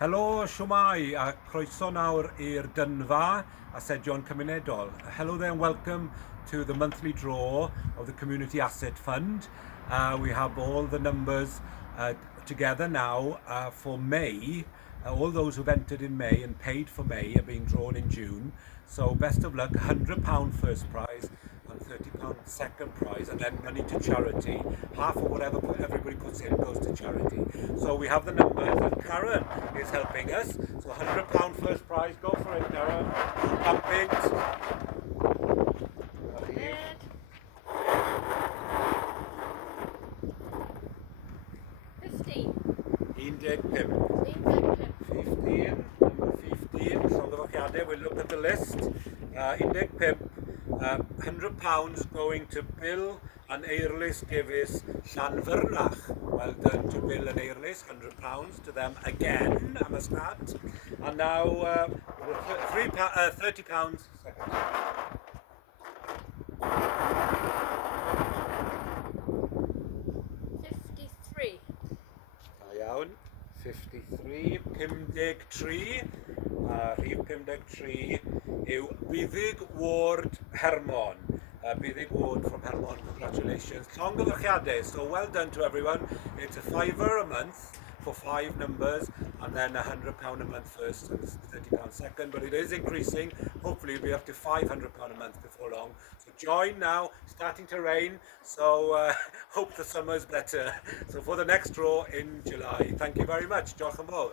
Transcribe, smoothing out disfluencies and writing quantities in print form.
Helo, siwmai, a croeso nawr i'r dynfa Asedion Cymunedol. Hello there and welcome to the monthly draw of the Community Asset Fund. We have all the numbers together now for May. All those who've entered in May and paid for May are being drawn in June. So best of luck, £100 first prize and £30 second prize, and then money to charity. Half of whatever everybody puts in goes to charity. So we have the numbers, and Karen is helping us. So £100 first prize, go for it, Karen. Campings. 15. 15. Number 15. Llongyfarchiadau, we'll look at the list. 15. £100 going to Bill and Eirlis Givis Llanfyrnach. Well done to Bill and Eirlis, £100 to them again, I must add. And now £30. Second. 53. Da iawn, 53, 53, rhif 53 yw Buddig Ward Hermon. Buddig Ward from Hermon, congratulations. Llongyfarchiadau, so well done to everyone. It's a £5 a month for 5 numbers, and then £100 a month first and £30 second, but it is increasing. Hopefully it'll be up to £500 a month before long. So join now, starting to rain, so hope the summer's better. So for the next draw in July. Thank you very much. Diolch yn fawr.